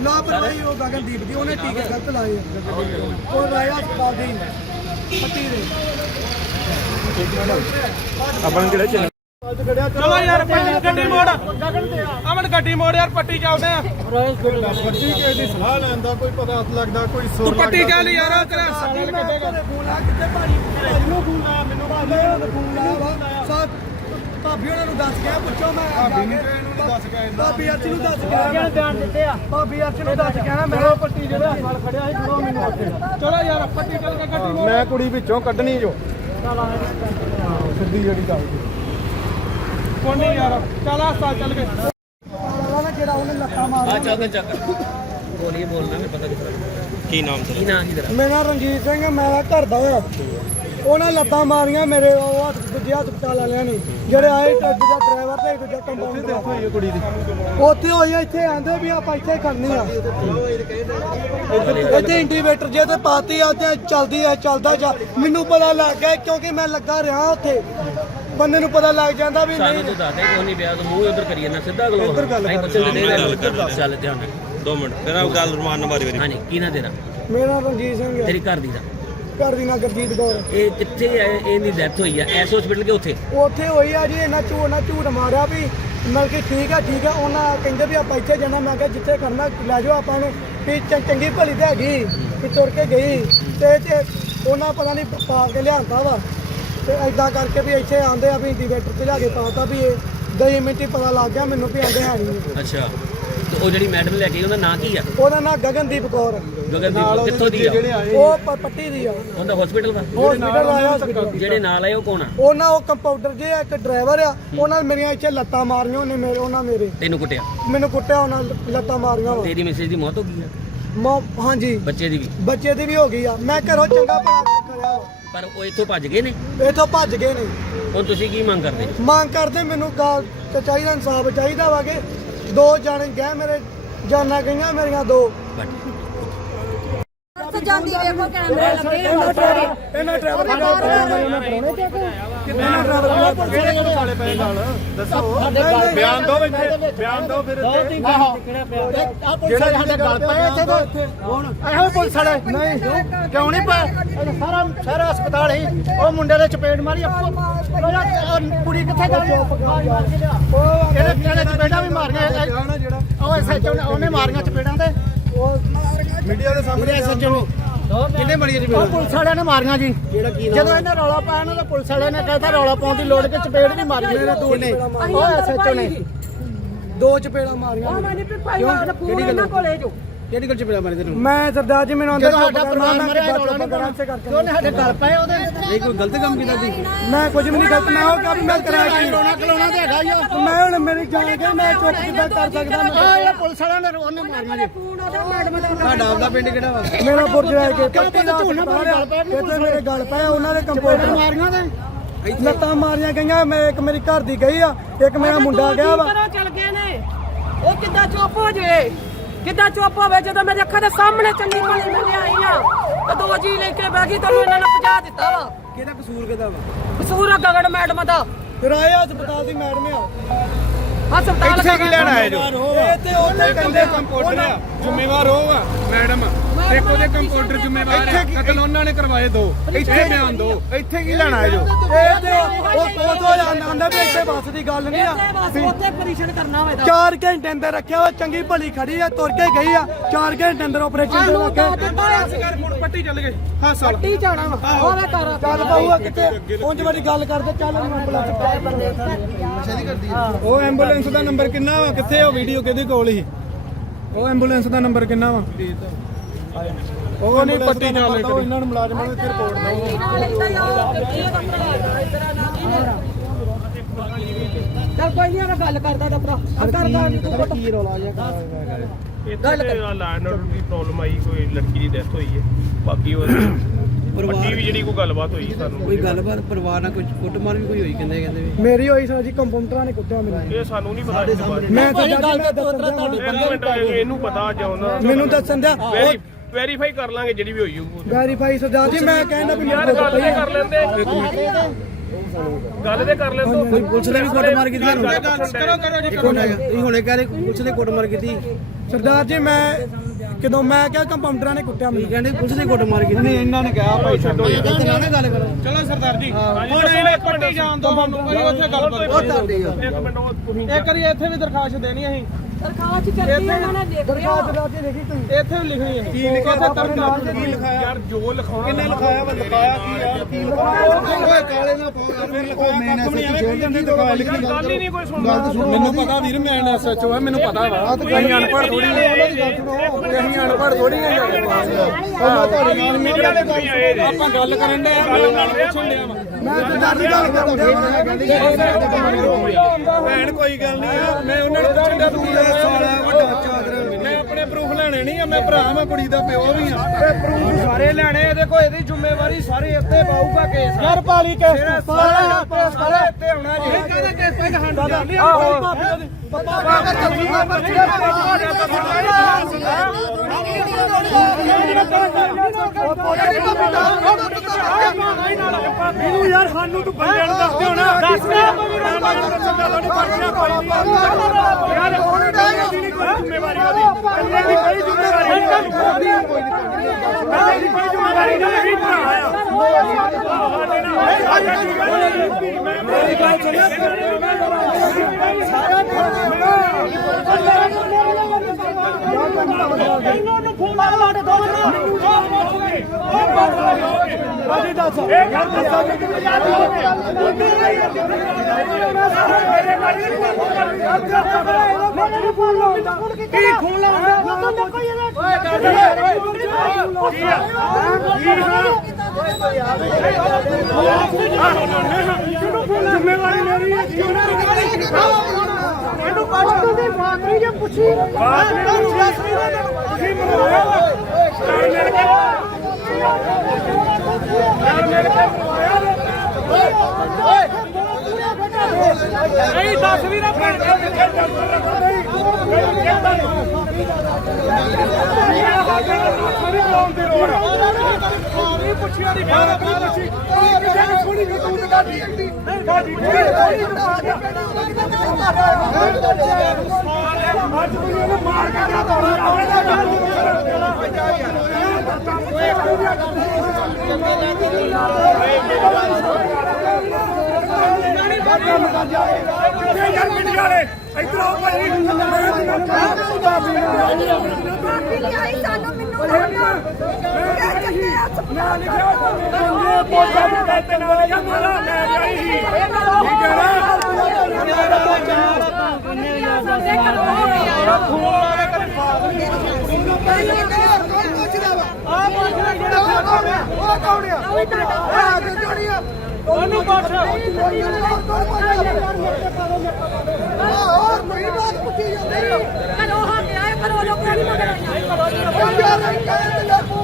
ਲਾਪਰਵਾਹੀ ਉਹ ਗਗਨਦੀਪ ਦੀ ਉਹਨੇ ਟੀਕੇ ਗਲਤ ਲਾਏ ਆ ਉਹ ਲਾਇਆ ਹਸਪਤਾਲ ਦੇ ਹੀ। ਪੱਟੀ ਦੇ ਆਪਾਂ ਕਿਹੜਾ ਚੈਨਲ ਚਲੋ ਯਾਰ ਪੱਟੀ ਗੱਡੀ ਮੋੜ। ਅਮਨ ਗੱਡੀ ਮੋੜ ਯਾਰ ਪੱਟੀ ਚੱਲਦੇ ਆ। ਪੱਟੀ ਕਿਸੇ ਦੀ ਸਲਾਹ ਲੈਣ ਦਾ ਕੋਈ ਪਤਾ ਲੱਗਦਾ ਕੋਈ ਤੂੰ ਪੱਟੀ ਚੱਲ ਯਾਰ ਤੇਰਾ ਸਾਡੀ ਮੈਂ ਘਰੇ ਫੋਨ ਲਾ ਕਿੱਥੇ ਭਾਜੀ? ਭਾਜੀ ਨੂੰ ਫੋਨ ਲਾਇਆ ਮੈਨੂੰ ਭਾਜੀ ਨੂੰ ਫੋਨ ਲਾਇਆ ਵਾ। ਸਾਥ ਭਾਬੀ ਉਹਨਾਂ ਨੂੰ ਦੱਸ ਗਿਆ ਪੁੱਛੋ ਮੈਂ ਭਾਬੀ ਨੂੰ ਇਹਨੂੰ ਦੱਸ ਗਿਆ ਭਾਬੀ ਅਰਚ ਨੂੰ ਦੱਸ ਗਿਆ। ਕਿਹਨੇ ਬਿਆਨ ਦਿੱਤੇ ਆ ਭਾਬੀ ਅਰਚ ਨੂੰ ਦੱਸ ਗਿਆ। ਮੈਂ ਪੱਟੀ ਜਿਹੜੇ ਹਸਪਤਾਲ ਖੜਿਆ ਸੀ ਜਦੋਂ ਮੈਨੂੰ ਉੱਥੇ ਚਲੋ ਯਾਰ ਪੱਟੀ ਚੱਲ ਕੇ ਗੱਡੀ ਮੋੜ। ਮੈਂ ਕੁੜੀ ਵਿੱਚੋਂ ਕੱਢਣੀ ਜੋ। ਸਿੱਧੀ ਜਿਹੜੀ ਗੱਲ ਕੋਈ ਨਹੀਂ ਯਾਰ। ਚੱਲ ਹਸਪਤਾਲ ਚੱਲ ਕੇ। ਵਾਲਾ ਨਾ ਜਿਹੜਾ ਉਹਨੇ ਲੱਤਾਂ ਮਾਰ ਚੱਲ ਚੱਲ ਬੋਲੀਏ ਬੋਲਣਾ ਨਹੀਂ ਪਤਾ ਕੀ ਨਾਮ ਕੀ ਨਾਂ ਕੀ ਤੇਰਾ? ਮੇਰਾ ਰਣਜੀਤ ਸਿੰਘ ਹੈ, ਮੈਂ ਘਰ ਦਾ ਆ ਉਹਨਾਂ ਲੱਤਾਂ ਮਾਰੀਆਂ ਮੇਰੇ ਉਹ ਹੱਥ- ਦੂਜੇ ਹਸਪਤਾਲ ਵਾਲਿਆਂ ਨੇ। ਜਿਹੜੇ ਆਏ ਤੇ ਦੂਜਾ ਡਰਾਈਵਰ ਤੇ ਦੂਜਾ ਕੰਪਾਊਂਡਰ। ਹੋਈ ਹੈ ਕੁੜੀ ਦੀ। ਉੱਥੇ ਹੋਈ ਆ, ਇੱਥੇ ਆਂਦੇ ਵੀ ਆਪਾਂ ਇੱਥੇ ਕਰਨੀ ਆ। ਇੱਥੇ ਇੰਡੀਵੇਟਰ ਜੇ ਤੇ ਪਾਤੀ ਆ ਤੇ ਚਲਦੀ ਆ ਚੱਲਦਾ ਜਾ। ਮੈਨੂੰ ਪਤਾ ਲੱਗ ਗਿਆ ਕਿਉਂਕਿ ਮੈਂ ਲੱਗਾ ਰਿਹਾ ਉੱਥੇ। ਬੰਦੇ ਨੂੰ ਪਤਾ ਲੱਗ ਜਾਂਦਾ ਵੀ ਸਾਨੂੰ ਨਹੀਂ। ਤੂੰ ਦੱਸ ਦੇ ਕੋਈ ਨਹੀਂ ਪਿਆ ਤੂੰ ਮੂੰਹ ਉਧਰ ਕਰੀਏ ਨਾ ਸਿੱਧਾ ਗਲੋ ਇੱਧਰ ਗੱਲ ਅਸੀਂ ਪੁੱਛਣ ਦੇ ਦੇ ਚੱਲ ਧਿਆਨ ਨਾਲ 2 ਮਿੰਟ ਫਿਰ ਆ ਗੱਲ ਰਮਾਨ ਵਾਰੀ ਵਾਰੀ। ਹਾਂਜੀ ਕੀ ਨਾਂ ਤੇਰਾ? ਮੇਰਾ ਰਣਜੀਤ ਸਿੰਘ ਹੈ। ਤੇਰੀ ਘਰ ਦੀ ਦਾ? ਘਰ ਦੀ ਨਾ ਗੁਰਜੀਤ ਕੌਰ। ਇਹ ਕਿੱਥੇ ਹੈ ਇਹਦੀ ਡੈਥ ਹੋਈ ਹੈ ਐਸ ਹਸਪੀਟਲ ਕੇ ਉੱਥੇ? ਉੱਥੇ ਹੋਈ ਆ ਜੀ ਇਹਨਾਂ ਝੂਠ ਨਾ ਝੂਠ ਮਾਰਿਆ ਵੀ ਮਤਲਬ ਕਿ ਠੀਕ ਆ ਠੀਕ ਆ ਉਹਨਾਂ ਕਹਿੰਦੇ ਵੀ ਆਪਾਂ ਇੱਥੇ ਜਾਣਾ ਮੈਂ ਕਿਹਾ ਜਿੱਥੇ ਕਰਨਾ ਲੈ ਜਾਓ ਆਪਾਂ ਨੂੰ। ਵੀ ਚੰ- ਚੰਗੀ ਭਲੀ ਤੇ ਹੈਗੀ ਵੀ ਤੁਰ ਕੇ ਗਈ। ਤੇ ਤੇ ਉਹਨਾਂ ਪਤਾ ਨਹੀਂ ਪਾ ਕੇ ਲਿਆਂਦਾ ਵਾ। ਤੇ ਐਦਾਂ ਕਰਕੇ ਵੀ ਇੱਥੇ ਆਂਦੇ ਆ ਵੀ ਇੰਡੀਵੇਟਰ ਤੇ ਲਿਆ ਕੇ ਪਾਤਾ ਵੀ ਇਹ ਦਈ ਮਿੰਟੀ ਪਤਾ ਲੱਗ ਗਿਆ ਮੈਨੂੰ ਵੀ ਆਂਦੇ ਹੈ ਨਹੀਂ। ਅੱਛਾ। ਤੇ ਉਹ ਜਿਹੜੀ ਮੈਡਮ ਲੈ ਕੇ ਉਹਦਾ ਨਾਂ ਕੀ ਆ? ਉਹਦਾ ਨਾਂ ਗਗਨਦੀਪ ਕੌਰ। ਗਗਨਦੀਪ ਕਿੱਥੋਂ ਦੀ ਆ? ਉਹ ਪ- ਪੱਟੀ ਦੀ ਆ। ਉਹਦਾ ਹਸਪੀਟਲ ਦਾ? ਹਸਪੀਟਲ ਆਇਆ hospital। ਜਿਹੜੇ ਨਾਲ ਆਏ ਉਹ ਕੌਣ ਆ? ਉਹਨਾਂ ਉਹ ਕੰਪਾਊਂਡਰ ਜੇ ਆ, ਇੱਕ ਡਰਾਈਵਰ ਆ ਉਹਨਾਂ ਨੇ ਮੇਰੀਆਂ ਇੱਥੇ ਲੱਤਾਂ ਮਾਰੀਆਂ ਉਹਨੇ ਮੇਰੇ ਉਹਨਾਂ ਮੇਰੇ। ਤੈਨੂੰ ਕੁੱਟਿਆ? ਮੈਨੂੰ ਕੁੱਟਿਆ ਉਹਨਾਂ ਲੱਤਾਂ ਮਾਰੀਆਂ ਵਾ। ਤੇਰੀ ਮੈਸੇਜ ਦੀ ਮੌਤ ਹੋ ਗਈ ਆ? ਮੌ- ਹਾਂਜੀ। ਬੱਚੇ ਦੀ ਵੀ? ਬੱਚੇ ਦੀ ਵੀ ਹੋ ਗਈ ਆ। ਮੈਂ ਘਰੋਂ ਚੰਗਾ ਭਲਾ ਕਰਿਆ ਵਾ। ਪਰ ਉਹ ਇੱਥੋਂ ਭੱਜ ਗਏ ਨੇ? ਇਥੋਂ ਭੱਜ ਗਏ ਨੇ। ਹੁਣ ਤੁਸੀਂ ਕੀ ਮੰਗ ਕਰਦੇ? ਮੰਗ ਕਰਦੇ ਮੈਨੂੰ ਗਾਲ ਤੇ ਚਾਹੀਦਾ ਇਨਸਾਫ ਚਾਹੀਦਾ ਵਾ ਕਿ ਦੋ ਜਾਣੇ ਗਏ ਮੇਰੇ ਜਾਨਾਂ ਗਈਆਂ ਮੇਰੀਆਂ ਦੋ। ਜਾਂਦੀ ਵੇਖੋ ਕੈਮਰੇ ਲੱਗੇ ਆ ਮੋਟਰ ਇਹਨਾਂ ਡਰਾਈਵਰ ਗੱਲ ਇਹਨਾਂ ਡਰਾਈਵਰ ਕਿਹੜੇ ਕਿਹੜੇ ਸਾਲੇ ਪਏ ਨਾਲ ਦੱਸੋ। ਬਿਆਨ ਦੋ ਇੱਥੇ ਬਿਆਨ ਦੋ ਫਿਰ ਇੱਥੇ। ਆ ਪੁਲਿਸ ਵਾਲੇ ਸਾਡੇ ਗੱਲ ਪਏ ਇੱਥੇ ਤੋਂ। ਇਹੋ ਪੁਲਿਸ ਵਾਲੇ ਨਹੀਂ ਕਿਉਂ ਨਹੀਂ ਪਏ? ਸਾਰਾ ਸਾਰਾ ਹਸਪਤਾਲ ਹੀ ਉਹ ਮੁੰਡੇ ਦੇ ਚਪੇੜ ਮਾਰੀ ਕੁੜੀ ਕਿੱਥੇ ਗਈ ਇਹਨੇ ਇਹਨੇ ਚਪੇੜਾਂ ਵੀ ਮਾਰੀਆਂ ਉਹ ਐਸਐਚਓ ਨੇ ਉਹਨੇ ਮਾਰੀਆਂ ਚਪੇੜਾਂ ਤੇ। ਮੀਡੀਆ ਦੇ ਸਾਹਮਣੇ ਐਸਐਚਓ ਨੇ ਕਿੰਨੇ ਮਾਰੀਆਂ ਚਪੇੜਾਂ ਪੁਲਿਸ ਵਾਲਿਆਂ ਨੇ ਮਾਰੀਆਂ ਜੀ। ਜਦੋਂ ਇਹਨੇ ਰੌਲਾ ਪਾਇਆ ਨਾ ਤਾਂ ਪੁਲਿਸ ਵਾਲਿਆਂ ਨੇ ਕਹਿੰਦਾ ਰੌਲਾ ਪਾਉਣ ਦੀ ਲੋੜ ਕਿ ਚਪੇੜ ਵੀ ਮਾਰੀ। ਮੇਰੇ ਦੋ ਨੇ। ਉਹ ਐਸਐਚਓ ਨੇ। ਦੋ ਚਪੇੜਾਂ ਮਾਰੀਆਂ। ਕਿਹੜੀ ਗੱਲ? ਕੋਲੇ ਜੋ। ਕਿਹੜੀ ਗੱਲ ਚਪੇੜਾ ਮਾਰੀ ਤੈਨੂੰ? ਮੈਂ ਸਰਦਾਰ ਜੀ ਮੈਨੂੰ ਅੰਦਰ ਸਾਡਾ ਪ੍ਰਧਾਨ ਮਰਿਆ ਰੌਲਾ ਨਹੀਂ ਪਾਉਣਾ। ਉਹਨੇ ਸਾਡੇ ਗੱਲ ਪਏ ਉਹਦੇ ਨਹੀਂ ਕੋਈ ਗਲਤ ਕੰਮ ਕੀਤਾ ਸੀ? ਮੈਂ ਕੁਝ ਵੀ ਨਹੀਂ ਗਲਤ ਮੈਂ ਉਹ ਕੰਮ ਮੈਂ ਕਰਾਇਆ ਸੀ। ਰੋਣਾ ਕਲੋਣਾ ਤੇ ਹੈਗਾ ਹੀ ਮੈਂ ਹੁਣ ਮੇਰੀ ਜਾਨ ਕੇ ਮੈਂ ਚੁੱਪ ਕਿੱਦਾਂ ਕਰ ਸਕਦਾ ਮੈਂ। ਇਹ ਪੁਲਿਸ ਵਾਲਿਆਂ ਨੇ ਉਹਨੇ ਮਾਰੀਆਂ ਜੀ। ਤੁਹਾਡਾ ਆਪਦਾ ਪਿੰਡ ਕਿਹੜਾ ਵਾ? ਮੇਰਾ ਪੁਰਜ ਹੈ ਕਿ ਪੱਟੀ ਦਾ ਇੱਥੇ ਮੇਰੇ ਗੱਲ ਪਏ ਉਹਨਾਂ ਦੇ ਕੰਪਿਊਟਰ ਮਾਰੀਆਂ ਤੇ। ਲੱਤਾਂ ਮਾਰੀਆਂ ਗਈਆਂ ਮੈਂ ਇੱਕ ਮੇਰੀ ਘਰ ਦੀ ਗਈ ਆ ਇੱਕ ਮੇਰਾ ਮੁੰਡਾ ਗਿਆ ਵਾ। ਘਰੋਂ ਚਲ ਗਏ ਨੇ। ਉਹ ਕਿੱਦਾਂ ਚੁੱਪ ਹੋ ਜੇ? ਕਿੱਦਾਂ ਚੁੱਪ ਹੋਵੇ? ਜਦੋਂ ਮੇਰੇ ਅੱਖਾਂ ਦੇ ਸਾਹਮਣੇ ਚੰਗੀ ਭਲੀ ਮੈਂ ਲਿਆਈ ਆ। ਤੇ ਦੋ ਜੀ ਲੈ ਕੇ ਬਹਿ ਗਈ ਤੈਨੂੰ ਇਹਨਾਂ ਨੇ ਪਹੁੰਚਾ ਦਿੱਤਾ ਵਾ। ਕਿਹਦਾ ਕਸੂਰ ਕਿਹਦਾ ਵਾ? ਕਸੂਰ ਆ ਗਗਨ ਮੈਡਮ ਦਾ। ਕਿਰਾਏ ਹਸਪਤਾਲ ਦੀ ਮੈਡਮ ਆ। ਹਸਪਤਾਲ ਇੱਥੇ ਕੀ ਲੈਣ ਆਏ ਜੋ? ਇਹ ਤੇ ਉੱਥੇ ਕਹਿੰਦੇ ਕੰਪਿਊਟਰ ਆ ਜ਼ਿੰਮੇਵਾਰ ਉਹ ਆ ਮੈਡਮ ਇੱਕ ਉਹਦੇ ਕੰਪਿਊਟਰ ਜ਼ਿੰਮੇਵਾਰ ਆ ਕਤਲ ਉਹਨਾਂ ਨੇ ਕਰਵਾਏ ਦੋ। ਇੱਥੇ ਬਿਆਨ ਦੋ। ਇੱਥੇ ਕੀ ਲੈਣ ਆਏ ਜੋ? ਇਹ ਤੇ ਉਹ ਤੋਂ ਆਂਦਾ ਵੀ ਇੱਥੇ ਬੱਸ ਦੀ ਗੱਲ ਨਹੀਂ ਆ। ਇੱਥੇ ਬਸ ਉੱਥੇ ਪਰੀਸ਼ਨ ਕਰਨਾ ਹੋਵੇ ਤਾਂ। 4 ਘੰਟੇ ਅੰਦਰ ਰੱਖਿਆ ਉਹ ਚੰਗੀ ਭਲੀ ਖੜੀ ਆ ਤੁਰ ਕੇ ਗਈ ਆ। 4 ਘੰਟੇ ਅੰਦਰ ਆਪਰੇਸ਼ਨ ਦੇ ਦਿੱਤਾ ਆ ਕਰ ਮੁੜ ਪੱਟੀ ਚੱਲ ਗਏ। ਹਾਸਲ ਟੀ ਜਾਣਾ ਵਾ। ਉਹਦਾ ਕਰ ਚੱਲ ਪਾਊਗਾ ਕਿੱਥੇ ਉਂਝ ਵਾਲੀ ਗੱਲ ਕਰਦੇ ਚੱਲ ਐਂਬੂਲੈਂਸ ਪਾ ਉਹ ਐਂਬੂਲੈਂਸ ਦਾ ਨੰਬਰ ਕਿੰਨਾ ਵਾ? ਕਿੱਥੇ ਉਹ ਵੀਡੀਓ ਕਿਹਦੇ ਕੋਲ ਸੀ ਉਹ ਐਂਬੂਲੈਂਸ ਦਾ ਨੰਬਰ ਕਿੰਨਾ ਵਾ? ਉਹ ਨਹੀਂ ਪੱਟੀ ਚੱਲ ਇਹਨਾਂ ਨੂੰ ਮੁਲਾਜ਼ਮਾਂ ਨੂੰ ਇੱਥੇ ਰਿਪੋਰਟ ਦਿਓ। ਚੱਲ ਕੋਈ ਨਹੀਂ ਗੱਲ ਕਰਦਾ ਤਾਂ ਭਰਾ। ਆ ਕਰਦਾ ਨੀ ਤੂੰ। ਕੀ ਰੌਲਾ ਜਿਹਾ ਇੱਥੇ ਲਾਈਨ ਆਰਡਰ ਦੀ ਪ੍ਰੋਬਲਮ ਆਈ ਕੋਈ ਲੜਕੀ ਦੀ ਡੈਥ ਹੋਈ ਹੈ। ਬਾਕੀ ਉਹ ਪੱਟੀ ਵੀ ਜਿਹੜੀ ਕੋਈ ਗੱਲਬਾਤ ਹੋਈ ਸਾਨੂੰ। ਕੋਈ ਗੱਲਬਾਤ ਪਰਿਵਾਰ ਨਾਲ ਕੁਝ ਕੁੱਟਮਾਰ ਵੀ ਕੋਈ ਹੋਈ ਕਹਿੰਦੇ ਕਹਿੰਦੇ ਮੇਰੀ ਹੋਈ ਸਰ ਜੀ ਕੰਪਾਊਂਡਰਾਂ ਨੇ ਕੁੱਟਿਆ ਮੈਨੂੰ। ਇਹ ਸਾਨੂੰ ਨਹੀਂ ਪਤਾ ਮੈਂ ਤਾਂ ਇੱਕ ਮਿੰਟ ਇਹਨੂੰ ਪਤਾ ਜਾਉਂਦਾ ਮੈਨੂੰ ਦੱਸਣ ਦਿਆ ਵੈਰੀਫਾਈ ਕਰ ਲਾਂਗੇ ਜਿਹੜੀ ਵੀ ਹੋਈ ਉਹ ਵੈਰੀਫਾਈ ਸਰਦਾਰ ਜੀ ਮੈਂ ਕਹਿੰਦਾ ਵੀ ਯਾਰ ਮੇਰੇ ਗੱਲ ਤੇ ਕਰ ਲੈਂਦੇ। ਗੱਲ ਤੇ ਕਰ ਲੈਂਦੇ। ਕੋਈ ਪੁਲਿਸ ਨੇ ਵੀ ਕੁੱਟਮਾਰ ਕੀਤੀ ਤੁਹਾਨੂੰ ਕਰੋ ਕਰੋ ਜੀ ਹੁਣ ਇਹ ਹੁਣੇ ਕਹਿ ਰਹੇ ਪੁਲਿਸ ਨੇ ਕੁੱਟਮਾਰ ਕੀਤੀ। ਸਰਦਾਰ ਜੀ ਮੈਂ ਕਦੋਂ ਮੈਂ ਕਿਹਾ ਕੰਪਾਊਂਡਰਾਂ ਨੇ ਕੁੱਟਿਆ ਮੈਨੂੰ। ਕਹਿੰਦੇ ਪੁਲਿਸ ਨੇ ਕੁੱਟਮਾਰ ਕੀਤੀ। ਨਹੀਂ ਇਹਨਾਂ ਨੇ ਕਿਹਾ ਭਾਈ ਛੱਡੋ ਯਾਰ ਨਾ ਨਾ ਗੱਲ ਕਰੋ। ਚਲੋ ਸਰਦਾਰ ਜੀ ਹੁਣ ਇਹ ਪੱਟੀ ਜਾਣ ਤੋਂ ਸਾਨੂੰ ਕੋਈ ਉੱਥੇ ਗੱਲਬਾਤ ਇੱਕ ਮਿੰਟ ਉਹ ਤੁਸੀਂ ਇੱਕ ਵਾਰੀ ਇੱਥੇ ਵੀ ਦਰਖਾਸਤ ਦੇਣੀ ਅਸੀਂ। ਦਰਖਾਸਤ ਕਰਦੀ ਉਹਨਾਂ ਨੇ ਦੇਖ ਦੇਖੀ ਤੁਸੀਂ? ਇੱਥੇ ਵੀ ਲਿਖਣੀ ਹੈ। ਕੀ ਲਿਖਿਆ? ਉੱਥੇ ਕੀ ਲਿਖਾਇਆ ਯਾਰ ਜੋ ਲਿਖਾਉਣਾ ਕਿੰਨੇ ਲਿਖਾਇਆ? ਵਾ ਲਿਖਾਇਆ ਕੀ ਆ? ਕੀ ਲਿਖਾਇਆ? ਕਾਲੇ ਨਾ ਪਾਓ ਫਿਰ ਲਿਖਾਇਆ ਮੈਂ ਐਵੇਂ ਕਹੀ ਜਾਂਦੀ ਦਿਖਾ ਲਿਖੀ ਗੱਲ ਹੀ ਨਹੀਂ ਕੋਈ ਸੁਣਦਾ। ਮੈਨੂੰ ਪਤਾ ਵੀਰ ਮੈਂ ਐਸਐਚਓ ਆ ਮੈਨੂੰ ਪਤਾ ਵਾ। ਅਸੀਂ ਅਨਪੜ੍ਹ ਥੋੜੀ ਅਸੀਂ ਅਨਪੜ੍ਹ ਥੋੜੀ ਆ ਮੈਂ ਤੁਹਾਡੇ ਨਾਲ ਮੀਡੀਆ ਦੇ ਕੋਈ ਆਏ ਆਪਾਂ ਗੱਲ ਕਰਨ ਦੇ ਗੱਲ ਨਾਲ ਪੁੱਛਣ ਡਿਆ ਵਾ। ਮੈਂ ਜੀ ਗੱਲ ਕਰਦਾ ਭੈਣ ਕੋਈ ਗੱਲ ਨਹੀਂ ਆ ਮੈਂ ਉਹਨਾਂ ਨੂੰ ਪੁੱਛਣ ਤੂੰ ਕੀ ਸਾਲਾ ਵੱਡਾ ਚਾਦਰ ਮੈਂ ਲੈਣੇ ਨਹੀਂ ਆ ਮੈਂ ਭਰਾ ਮੈਂ ਕੁੜੀ ਦਾ ਪਿਓ ਵੀ ਆ। ਸਾਰੇ ਲੈਣੇ ਇਹਦੇ ਕੋਈ ਇਹਦੀ ਜ਼ਿੰਮੇਵਾਰੀ ਸਾਰੇ ਉੱਤੇ ਪਾਊਗਾ ਕੇਸ। ਯਾਰ ਪਾਲੀ ਕੇ ਸਾਰਾ ਕੇਸ ਸਾਰੇ ਉੱਤੇ ਆਉਣਾ ਜੀ। ਕਹਿੰਦੇ ਕੇਸ ਪੈ ਹੰਡਾ ਦਾ ਆਹੋ। ਇਹਨੂੰ ਯਾਰ ਸਾਨੂੰ ਤੂੰ ਬੰਦੇ ਨੂੰ ਦੱਸ ਦਿਓ ਨਾ ਦੱਸ ਦੇ ਯਾਰ ਇਹਦੀ ਨਹੀਂ ਕੋਈ ਜ਼ਿੰਮੇਵਾਰੀ ਉਹਦੀ ਬੰਦੇ ਦੀ ਕੋਈ ਜ਼ਿੰਮੇਵਾਰੀ ਨਹੀਂ ਬੰਦੇ ਦੀ ਕੋਈ ਜ਼ਿੰਮੇਵਾਰੀ ਨਹੀਂ ਇਹ ਭਰਾ ਆ। ਮੇਰੀ ਗੱਲ ਇਹਨਾਂ ਨੂੰ ਫੋਨ ਲਾ ਲਾ ਦੋ ਅਜੀ ਦੱਸ ਇਹ ਗੱਲ ਦੱਸੋ। ਕਿ ਕਿਵੇਂ ਯਾਦ ਮੈਨੂੰ ਫੋਨ ਲਾਉਂਦਾ ਕੀ ਫੋਨ ਲਾਉਂਦਾ ਦੇਖੋ ਇਹਦਾ। ਜ਼ਿੰਮੇਵਾਰੀ ਮੇਰੀ ਹੈ। ਇਹਨੂੰ ਪੁੱਛ। ਤੁਸੀਂ ਫਾਕਰੀ ਜੇ ਪੁੱਛੀ। ਬਾਤ ਨਹੀਂ ਤੁਸੀਂ ਮਰਵਾਇਆ ਵਾ ਯਾਰ ਮੇਰੇ ਕੇ ਯਾਰ ਮੇਰੇ ਕੇ ਮਰਵਾਇਆ ਨਹੀਂ ਦੱਸ ਵੀ ਨਾ ਭੈਣ ਨਹੀਂ ਪੁੱਛਿਆ ਨਹੀਂ, ਮੈਂ ਆਪਣੀ ਪੁੱਛੀ। ਕਿਸੇ ਨੂੰ ਥੋੜੀ ਕਤੂਤ ਕਾਢੀ ਨਹੀਂ ਕਾਢੀ ਅੱਜ ਤੁਸੀਂ ਇਹਨੂੰ ਮਾਰ ਕੇ ਨਾ ਯਾਰ ਮੀਡੀਆ ਵਾਲੇ ਇੱਧਰ ਆਓ ਭਾਈ ਸਾਨੂੰ ਮੈਨੂੰ ਲੱਗਦਾ ਕਿਆ ਚੱਕੇ ਆ ਨਾ ਲਿਖਿਆ ਬੰਦੇ ਪੋਜਾ ਦੇ ਦਿੱਤੇ ਨਾਲ ਜਾਂ ਮਾਲਾ ਲੈ ਜਾਈ ਸੀ ਠੀਕ ਹੈ ਨਾ ਉਹਨੂੰ ਪੁੱਛ ਹੋਰ ਕੋਈ ਬਾਤ ਪੁੱਛੀ ਜਾਂਦੀ ਕਰੋ ਹਾਂ ਪਿਆ ਕਰੋ ਲੋਕਾਂ ਦੀ ਮਗਰ ਆਈਆਂ